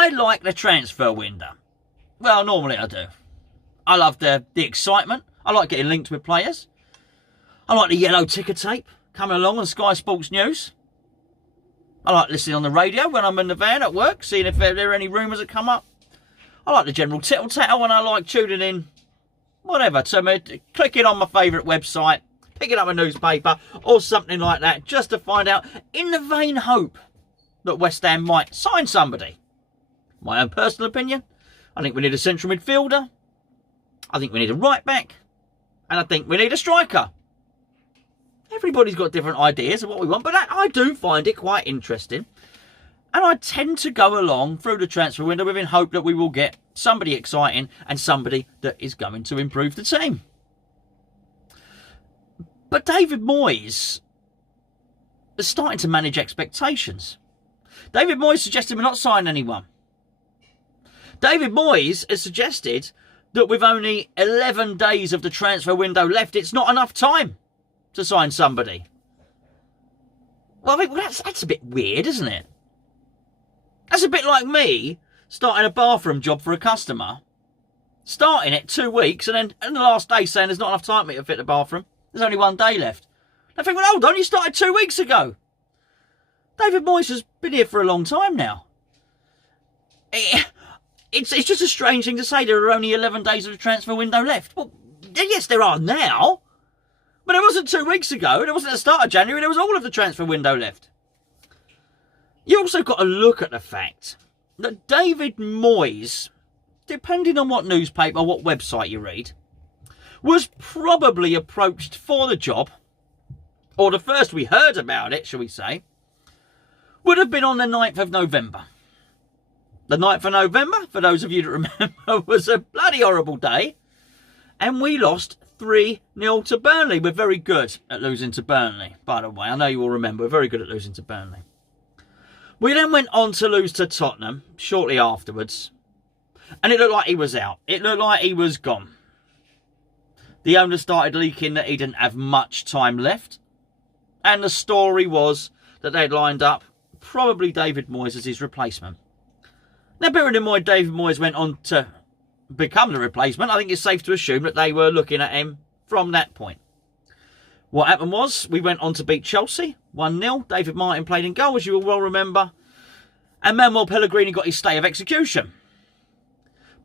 I like the transfer window. Well, normally I do. I love the excitement. I like getting linked with players. I like the yellow ticker tape coming along on Sky Sports News. I like listening on the radio when I'm in the van at work, seeing if there are any rumours that come up. I like the general tittle-tattle, and I like tuning in, whatever, clicking on my favourite website, picking up a newspaper or something like that, just to find out, in the vain hope that West Ham might sign somebody. My own personal opinion, I think we need a central midfielder, I think we need a right back, and I think we need a striker. Everybody's got different ideas of what we want, but I do find it quite interesting. And I tend to go along through the transfer window within hope that we will get somebody exciting and somebody that is going to improve the team. But David Moyes is starting to manage expectations. David Moyes suggested we're not signing anyone. David Moyes has suggested that with only 11 days of the transfer window left, it's not enough time to sign somebody. Well, I think that's a bit weird, isn't it? That's a bit like me starting a bathroom job for a customer, starting it 2 weeks, and then on the last day saying there's not enough time for me to fit the bathroom. There's only 1 day left. I think, well, hold on, you started 2 weeks ago. David Moyes has been here for a long time now. It's just a strange thing to say there are only 11 days of the transfer window left. Well, yes, there are now. But it wasn't 2 weeks ago. It wasn't at the start of January. There was all of the transfer window left. You also got to look at the fact that David Moyes, depending on what newspaper or what website you read, was probably approached for the job, or the first we heard about it, shall we say, would have been on the 9th of November. The 9th of November, for those of you that remember, was a bloody horrible day. And we lost 3-0 to Burnley. We're very good at losing to Burnley, by the way. I know you all remember. We're very good at losing to Burnley. We then went on to lose to Tottenham shortly afterwards. And it looked like he was out. It looked like he was gone. The owner started leaking that he didn't have much time left. And the story was that they'd lined up probably David Moyes as his replacement. Now, bearing in mind David Moyes went on to become the replacement, I think it's safe to assume that they were looking at him from that point. What happened was, we went on to beat Chelsea 1-0. David Martin played in goal, as you will well remember. And Manuel Pellegrini got his stay of execution.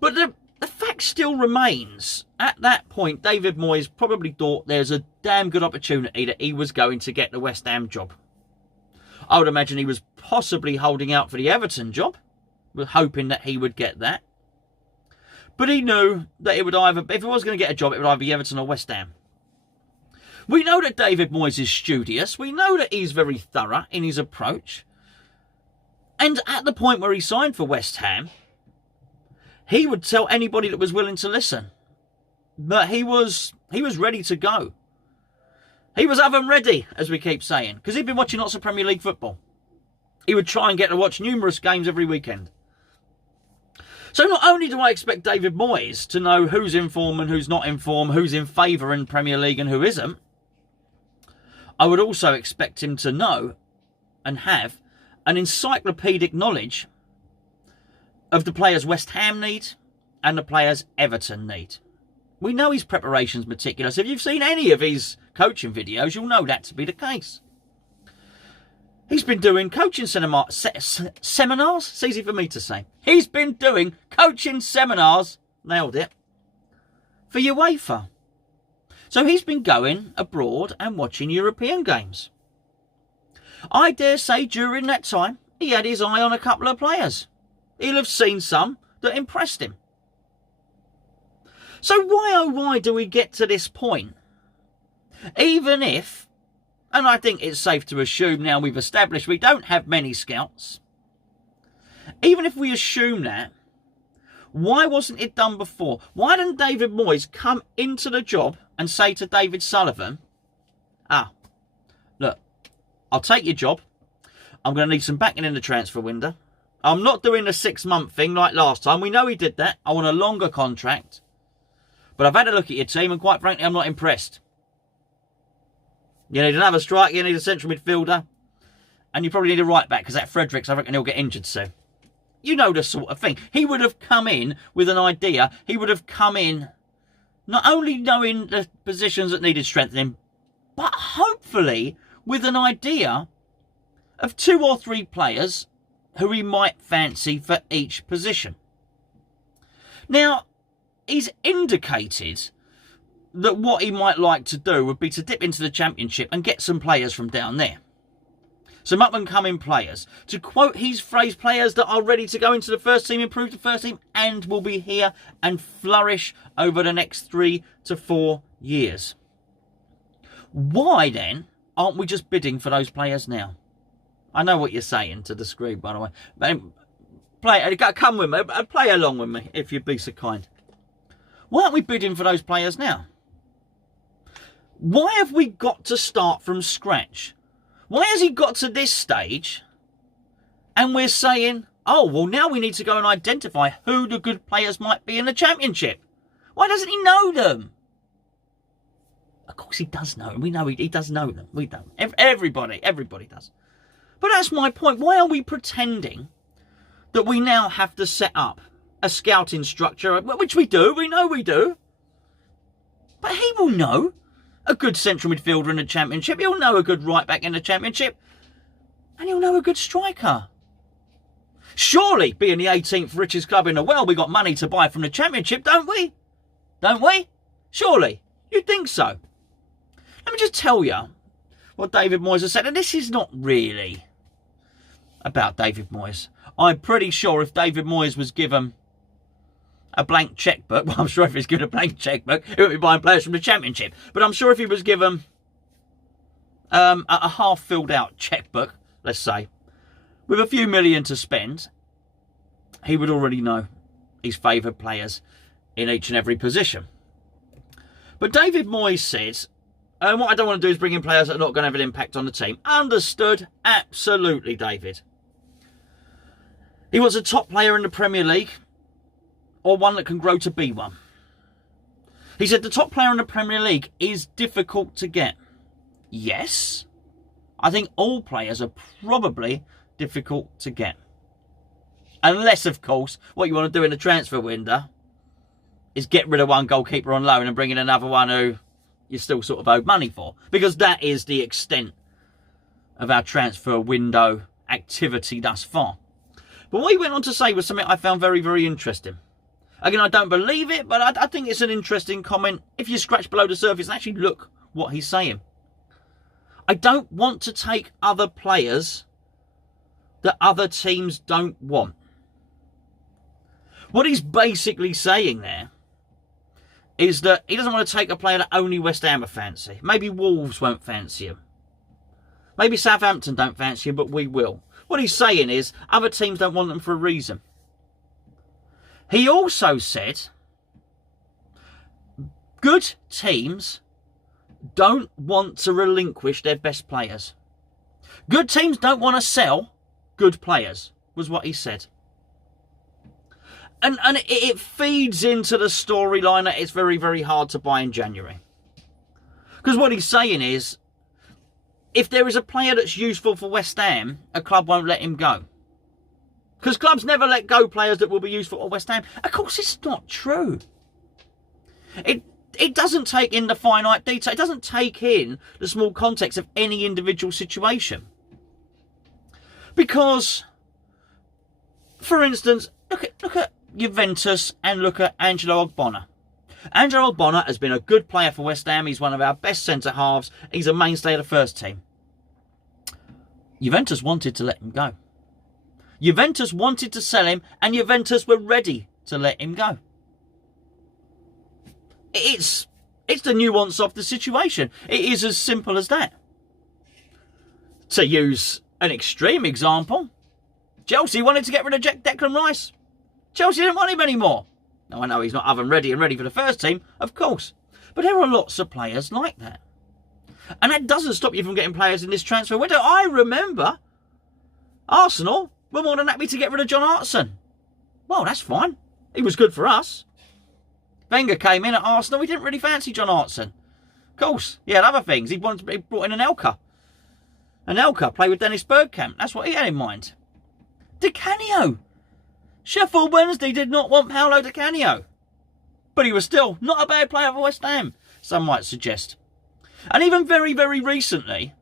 But the fact still remains, at that point, David Moyes probably thought there's a damn good opportunity that he was going to get the West Ham job. I would imagine he was possibly holding out for the Everton job, hoping that he would get that. But he knew that it would either, if he was going to get a job, it would either be Everton or West Ham. We know that David Moyes is studious. We know that he's very thorough in his approach. And at the point where he signed for West Ham, he would tell anybody that was willing to listen that he was ready to go. He was oven ready, as we keep saying, because he'd been watching lots of Premier League football. He would try and get to watch numerous games every weekend. So not only do I expect David Moyes to know who's in form and who's not in form, who's in favour in Premier League and who isn't, I would also expect him to know and have an encyclopedic knowledge of the players West Ham need and the players Everton need. We know his preparation's meticulous. If you've seen any of his coaching videos, you'll know that to be the case. He's been doing coaching seminars. It's easy for me to say. He's been doing coaching seminars, nailed it, for UEFA. So he's been going abroad and watching European games. I dare say during that time, he had his eye on a couple of players. He'll have seen some that impressed him. So why, oh why, do we get to this point? Even if, and I think it's safe to assume now we've established we don't have many scouts. Even if we assume that, why wasn't it done before? Why didn't David Moyes come into the job and say to David Sullivan, look, I'll take your job. I'm going to need some backing in the transfer window. I'm not doing the 6-month thing like last time. We know he did that. I want a longer contract. But I've had a look at your team and quite frankly, I'm not impressed. You need another striker, you need a central midfielder. And you probably need a right back because that Fredericks, I reckon he'll get injured soon. You know the sort of thing. He would have come in with an idea. He would have come in not only knowing the positions that needed strengthening, but hopefully with an idea of 2 or 3 players who he might fancy for each position. Now, he's indicated that what he might like to do would be to dip into the Championship and get some players from down there. Some up-and-coming players. To quote his phrase, players that are ready to go into the first team, improve the first team, and will be here and flourish over the next 3 to 4 years. Why, then, aren't we just bidding for those players now? I know what you're saying to the screen, by the way. Come with me. Play along with me, if you'd be so kind. Why aren't we bidding for those players now? Why have we got to start from scratch? Why has he got to this stage and we're saying, oh, well, now we need to go and identify who the good players might be in the Championship? Why doesn't he know them? Of course he does know them. We know he does know them. We don't. Everybody does. But that's my point. Why are we pretending that we now have to set up a scouting structure, which we do, we know we do. But he will know a good central midfielder in the Championship. He'll know a good right back in the Championship. And he'll know a good striker. Surely, being the 18th richest club in the world, we got money to buy from the Championship, don't we? Don't we? Surely. You'd think so. Let me just tell you what David Moyes has said. And this is not really about David Moyes. I'm pretty sure if David Moyes was given a blank checkbook, well, I'm sure if he was given a blank checkbook, he would be buying players from the Championship. But I'm sure if he was given a half filled out checkbook, let's say, with a few million to spend, he would already know his favoured players in each and every position. But David Moyes says, what I don't want to do is bring in players that are not going to have an impact on the team. Understood? Absolutely, David. He wants a top player in the Premier League, or one that can grow to be one. He said the top player in the Premier League is difficult to get. Yes, I think all players are probably difficult to get. Unless, of course, what you want to do in the transfer window is get rid of one goalkeeper on loan and bring in another one who you're still sort of owed money for. Because that is the extent of our transfer window activity thus far. But what he went on to say was something I found very, very interesting. Again, I don't believe it, but I think it's an interesting comment if you scratch below the surface and actually look what he's saying. I don't want to take other players that other teams don't want. What he's basically saying there is that he doesn't want to take a player that only West Ham will fancy. Maybe Wolves won't fancy him. Maybe Southampton don't fancy him, but we will. What he's saying is other teams don't want them for a reason. He also said good teams don't want to relinquish their best players. Good teams don't want to sell good players, was what he said. And it feeds into the storyline that it's very, very hard to buy in January. Because what he's saying is, if there is a player that's useful for West Ham, a club won't let him go. Because clubs never let go players that will be useful for West Ham. Of course, it's not true. It doesn't take in the finite detail. It doesn't take in the small context of any individual situation. Because, for instance, look at Juventus and look at Angelo Ogbonna. Angelo Ogbonna has been a good player for West Ham. He's one of our best centre-halves. He's a mainstay of the first team. Juventus wanted to let him go. Juventus wanted to sell him, and Juventus were ready to let him go. It's the nuance of the situation. It is as simple as that. To use an extreme example, Chelsea wanted to get rid of Declan Rice. Chelsea didn't want him anymore. Now, I know he's not oven ready and ready for the first team, of course. But there are lots of players like that. And that doesn't stop you from getting players in this transfer window. I remember Arsenal were more than happy to get rid of John Hartson. Well, that's fine. He was good for us. Wenger came in at Arsenal. We didn't really fancy John Hartson. Of course, he had other things. He brought in an Elka. An Elka played with Dennis Bergkamp. That's what he had in mind. Di Canio Sheffield Wednesday did not want Paolo Di Canio. But he was still not a bad player for West Ham, some might suggest. And even very, very recently,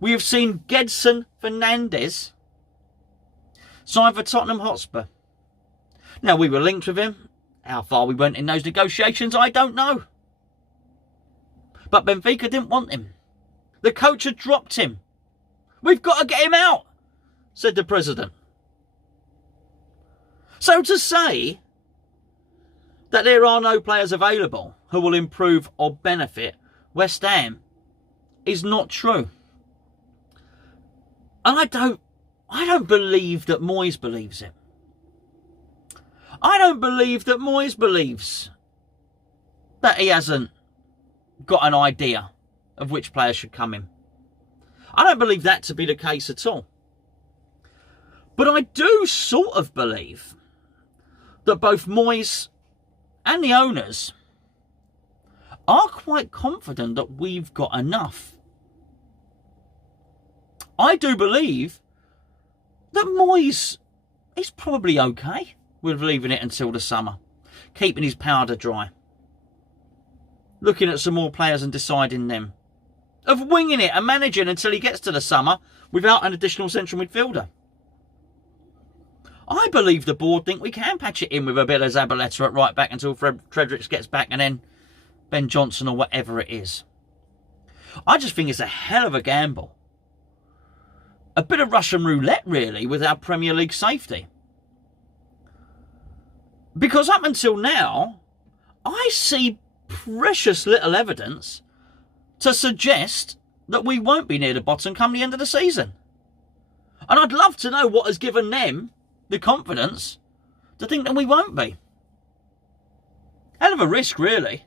we have seen Gedson Fernandes signed for Tottenham Hotspur. Now, we were linked with him. How far we went in those negotiations, I don't know. But Benfica didn't want him. The coach had dropped him. We've got to get him out, said the president. So to say that there are no players available who will improve or benefit West Ham is not true. And I don't believe that Moyes believes it. I don't believe that Moyes believes that he hasn't got an idea of which players should come in. I don't believe that to be the case at all. But I do sort of believe that both Moyes and the owners are quite confident that we've got enough. I do believe that Moyes is probably okay with leaving it until the summer, keeping his powder dry, looking at some more players and deciding them, of winging it and managing until he gets to the summer without an additional central midfielder. I believe the board think we can patch it in with a bit of Zabaleta at right back until Fredericks gets back, and then Ben Johnson or whatever it is. I just think it's a hell of a gamble. A bit of Russian roulette, really, with our Premier League safety. Because up until now, I see precious little evidence to suggest that we won't be near the bottom come the end of the season. And I'd love to know what has given them the confidence to think that we won't be. Hell of a risk, really.